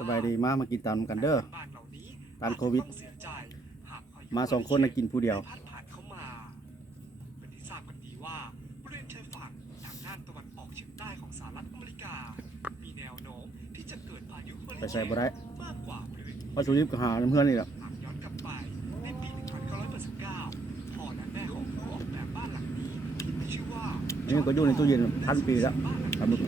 สบายดีมากินตามกันเด้อตามโควิดมา2 คนกินผู้เดียวเป็นที่ทราบกันดีว่าบริเวณชายฝั่งทางด้านตะวันออกเฉียงใต้ของสหรัฐอเมริกามีแนวโน้มที่จะเกิดพายุไปใส่บ่ได้มากกว่าบริเวณวัตถุดิบก็หาเพื่อนนี่แหละหากย้อนกลับไปในปี 1989 พ่อและแม่ของเขาออกแบบบ้านหลังนี้ที่มีชื่อว่านี่ก็อยู่ในตู้เย็น1,000 ปีแล้วปลาหมึก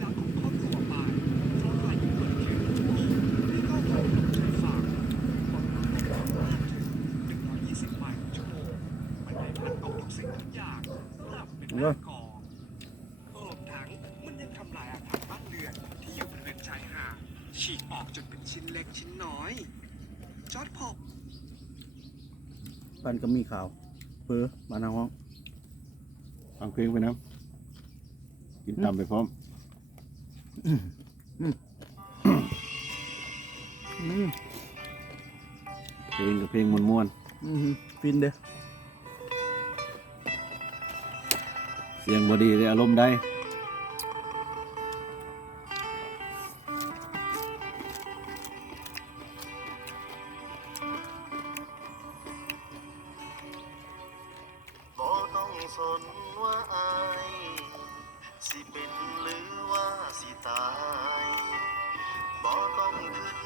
รวมทั้งมันยังทำลายอาคารบ้านเรือนที่อยู่บริเวณชายหาดฉีกออกจนเป็นชิ้นเล็กชิ้นน้อยจอร์จพบบ้านก็มีข่าวเปื้อบ้านทางห้องฟังเพลงไปนะกินตามไปพร้อมเพลงกับเพลงม่วนฟินเด้อเสียงบอดีเลยอารมณ์ได้บ่ต้องสนว่าอายสิเป็นหรือว่าสิตายบ่ต้องขึ้น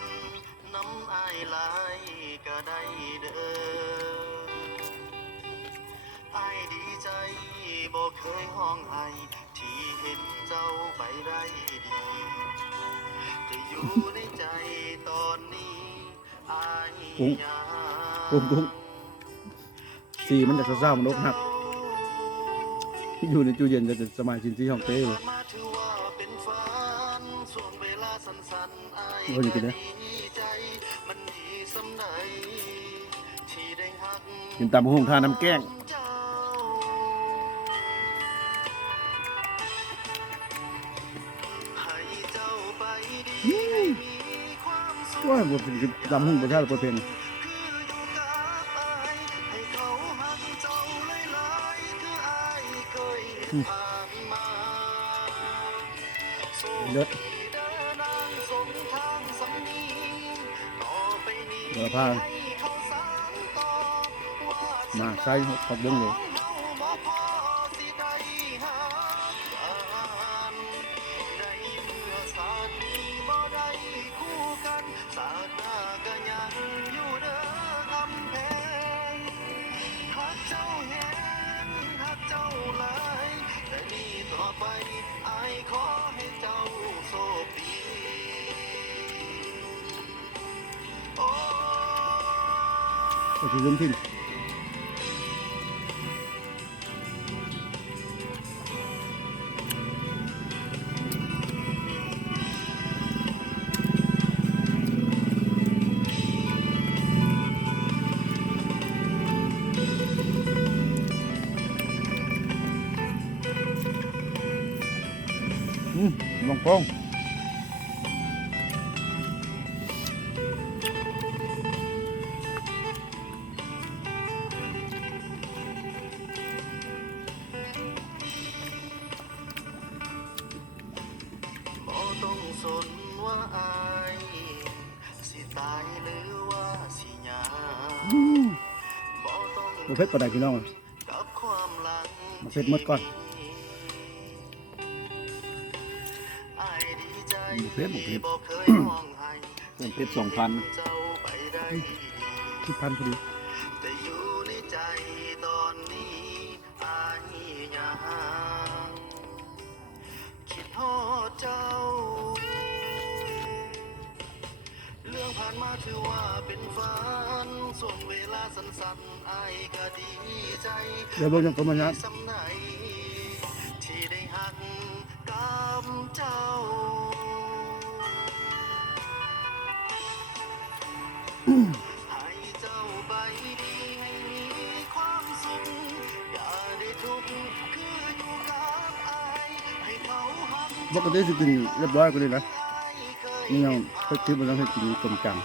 น้ำอายหลายก็ได้เด้ออายดีใจบ่เคยห้องไห้ที่เห็นเจ้าไปได้ดีจะอยู่ในใจตอนนี้อายกุ้งสีมันจะเศร้ามันอกหักอยู่ในตู้เย็นจะสมัยชินที่ห้องเต้อยู่คนกินนะกินตามห้องทาน้ำแกงว่าผมจำหุ้งประชาชนประเพณีเลิศเดี๋ยวพามาใส่ผักบุ้งเลยก็คือเรื่องที่ลองกองต้องสนว่าอายสิตายหรือว่าสิหยาบ่ต้องบุฟเฟ่ต์ก็ได้พี่น้องกับความหลังมาเสร็จหมดก่อนบุเพชรบ่เคยมองให้เพชร2,000ที่พันพอดีแต่อยู่ในใจตอนนี้อายยังคิดฮอดเจ้าเรื่องผ่านมาถือว่าเป็นฝันส่วนเวลาสั้นๆอายก็ดีใจเดี๋ยวเบิ่งจังก็มานะสำไหนที่ได้หักกับเจ้าให้เจ้าไปดีให้มีความสุขอย่าได้ทุกข์คืออยู่กับอายให้เขาหักปกติจะกินเรียบร้อยก็เลยนะนี่ยังเพิ่งคิดว่าต้องให้กินกลมจัง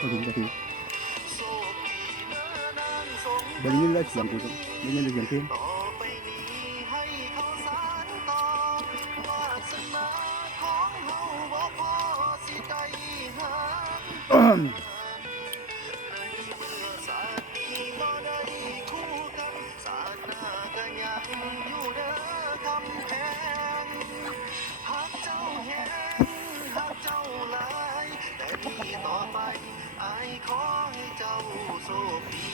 ก็ถึงก็ถึง โชคดีเด้อนางสง บริยินได้เสียงกูได้ยินได้เสียงเพลง ต่อไปนี้ให้เขาสานต่อวาสนาของเฮาบ่พอสิได้หาในเมื่อชาตินี้บ่ได้คู่กันชาติหน้าก็ยังอยู่เด้อคำแพงหักเจ้าแฮงหักเจ้าหลายแต่นี้ต่อไปอายขอให้เจ้าโชคดี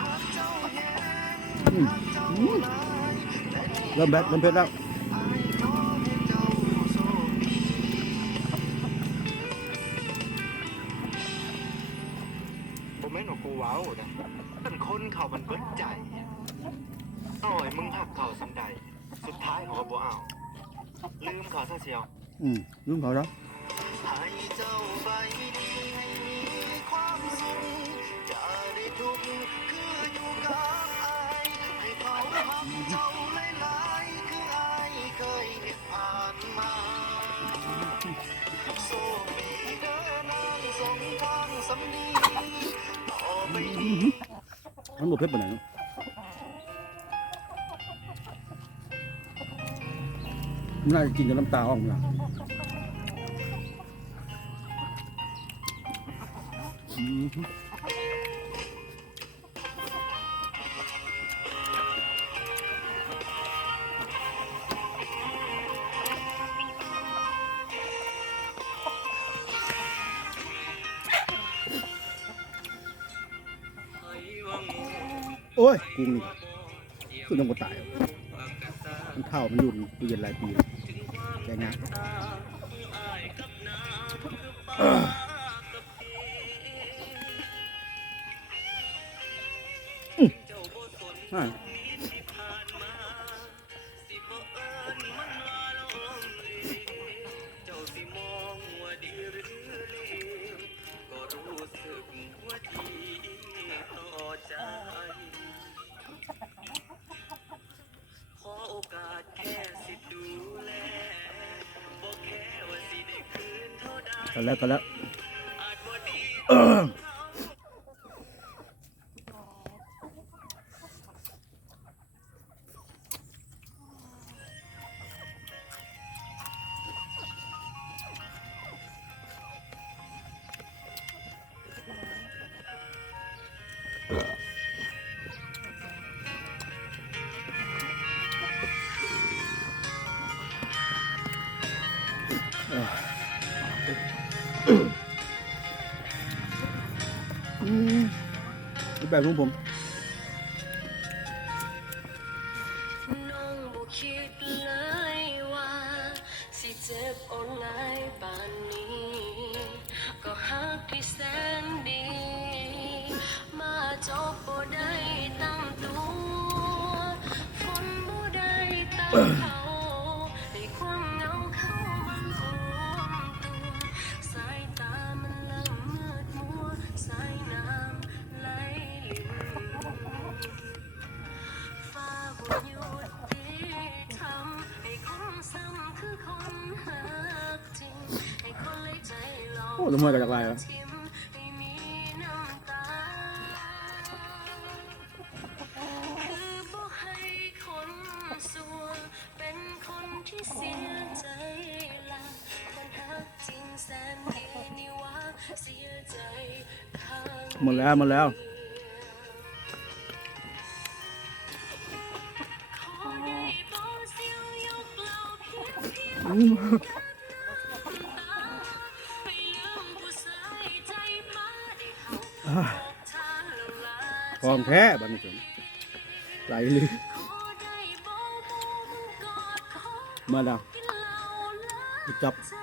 หักเจ้าแฮงหักเจ้าหลายแต่นี้ เริ่มแบทเริ่มเพชรแล้ว อายขอให้เจ้าโชคดีบ่แม่นว่ากูเว้านะเป็นคนเขามันเบิดใจต่อยมึงหักเขาสำใดสุดท้ายเขาก็บ่เอาลืมเขาซะเชียว ลืมเขาแล้ว ให้เจ้าไปดีให้มีความสุขอย่าได้ทุกข์คืออยู่กับอายให้เขาหักเจ้าหลายๆคืออายเคยเห็นผ่านมาโชคดีเด้อนางสงทางสำนีต่อไปนี้ มันหมดเพชรไปไหนเนาะน่าจะกินจนน้ำตาออกมาโอ้ยกุ้งนี่คือต้องกตายมันเท่ามันอยู่ตู้เย็นหลายปีแล้วแกงะใช่ กันแล้วกันแล้วแบบของผม น้องบ่คิดเลยว่าสิเจ็บอ่อนหลายปานนี้ ก็ฮักที่แสนดี มาจบบ่ได้ตั้งตัวฝนบ่ได้ตั้งเขาให้ความเหงาเข้ามันรวมตัวสายตามันเริ่มมืดมัวสายน้ำไหลลิน ฟ้าบุญยุติธรรมให้คนซ้ำคือคนหักจริงให้คนเลยใจลอง โอ้ทำไมกับจากลายวะ ทิมให้มีน้ำตาคือบ่ให้คนสัวเป็นคนที่เสียใจละคนหักจริงแสนดีนี่ว่าเสียใจข้าง หมดแล้วหมดแล้ว ขอได้บ่เสียวยกเล่าเพียงตาไปลืมผู้ชายใจมาได้เข้าบอกทางแล้วลา ของแท้บัดนี้จนไหลเลย ขอได้บ่มุมกอดขอ มาแล้ว กินเหล้าลา จับ ใจ